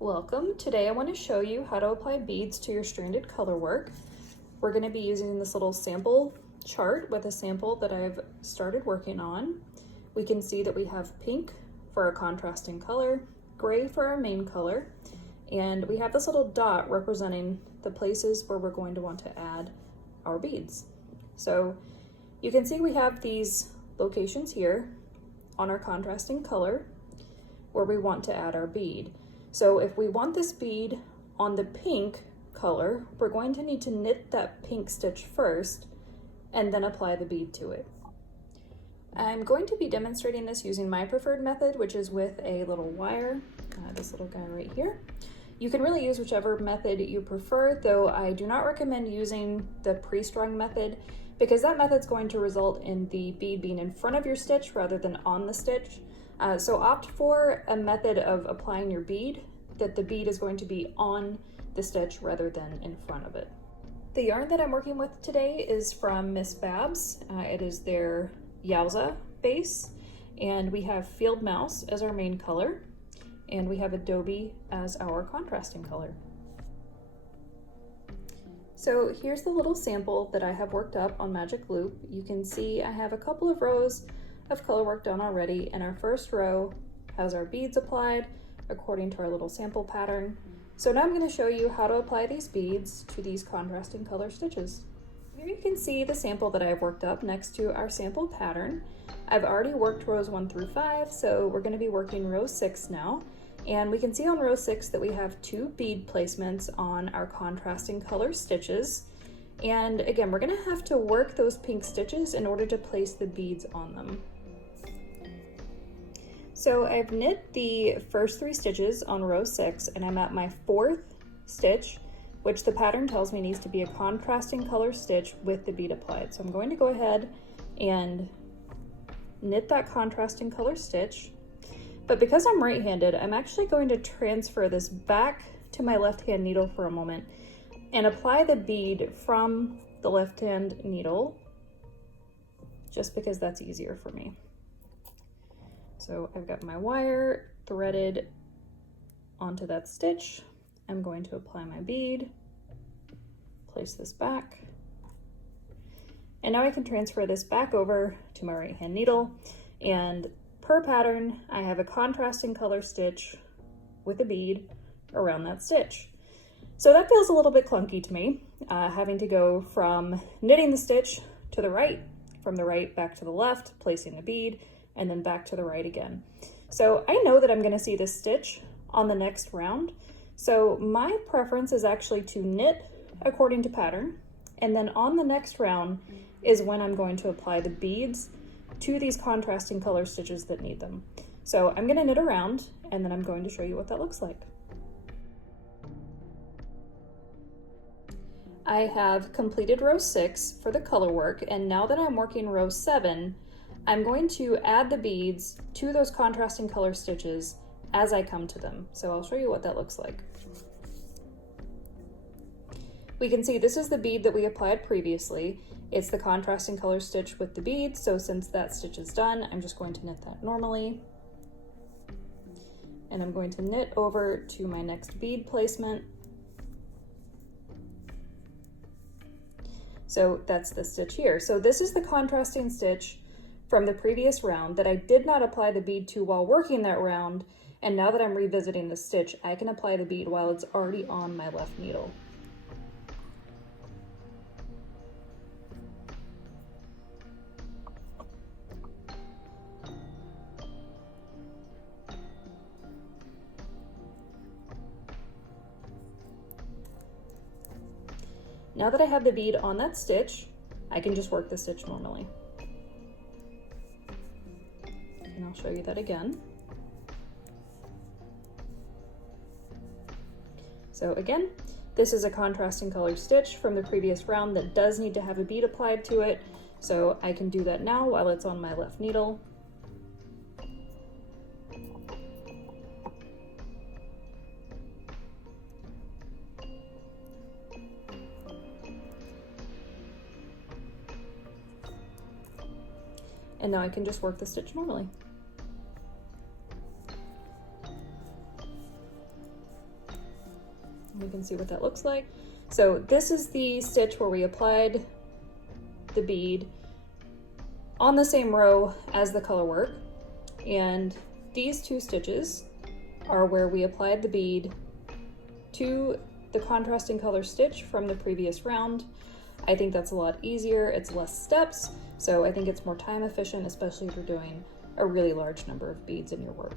Welcome. Today I want to show you how to apply beads to your stranded color work. We're going to be using this little sample chart with a sample that I've started working on. We can see that we have pink for our contrasting color, gray for our main color, and we have this little dot representing the places where we're going to want to add our beads. So you can see we have these locations here on our contrasting color where we want to add our bead. So if we want this bead on the pink color, we're going to need to knit that pink stitch first and then apply the bead to it. I'm going to be demonstrating this using my preferred method, which is with a little wire, this little guy right here. You can really use whichever method you prefer, though I do not recommend using the pre-strung method because that method's going to result in the bead being in front of your stitch rather than on the stitch. So opt for a method of applying your bead that the bead is going to be on the stitch rather than in front of it. The yarn that I'm working with today is from Miss Babs. It is their Yowza base, and we have Field Mouse as our main color, and we have Adobe as our contrasting color. So here's the little sample that I have worked up on Magic Loop. You can see I have a couple of rows of color work done already, and our first row has our beads applied according to our little sample pattern. So now I'm going to show you how to apply these beads to these contrasting color stitches. Here you can see the sample that I've worked up next to our sample pattern. I've already worked rows 1 through 5, so we're going to be working row 6 now. And we can see on row 6 that we have 2 bead placements on our contrasting color stitches. And again, we're going to have to work those pink stitches in order to place the beads on them. So I've knit the first 3 stitches on row 6, and I'm at my 4th stitch, which the pattern tells me needs to be a contrasting color stitch with the bead applied. So I'm going to go ahead and knit that contrasting color stitch. But because I'm right-handed, I'm actually going to transfer this back to my left-hand needle for a moment and apply the bead from the left-hand needle, just because that's easier for me. So I've got my wire threaded onto that stitch. I'm going to apply my bead, place this back, and now I can transfer this back over to my right hand needle. And per pattern, I have a contrasting color stitch with a bead around that stitch. So that feels a little bit clunky to me, having to go from knitting the stitch to the right, from the right back to the left, placing the bead, and then back to the right again. So I know that I'm going to see this stitch on the next round. So my preference is actually to knit according to pattern, and then on the next round is when I'm going to apply the beads to these contrasting color stitches that need them. So I'm going to knit around, and then I'm going to show you what that looks like. I have completed row 6 for the color work, and now that I'm working row 7, I'm going to add the beads to those contrasting color stitches as I come to them. So I'll show you what that looks like. We can see this is the bead that we applied previously. It's the contrasting color stitch with the bead. So since that stitch is done, I'm just going to knit that normally. And I'm going to knit over to my next bead placement. So that's the stitch here. So this is the contrasting stitch from the previous round that I did not apply the bead to while working that round, and now that I'm revisiting the stitch, I can apply the bead while it's already on my left needle. Now that I have the bead on that stitch, I can just work the stitch normally. And I'll show you that again. So again, this is a contrasting color stitch from the previous round that does need to have a bead applied to it. So I can do that now while it's on my left needle. And now I can just work the stitch normally. You can see what that looks like. So this is the stitch where we applied the bead on the same row as the color work, and these two stitches are where we applied the bead to the contrasting color stitch from the previous round. I think that's a lot easier, it's less steps, so I think it's more time efficient, especially if you're doing a really large number of beads in your work.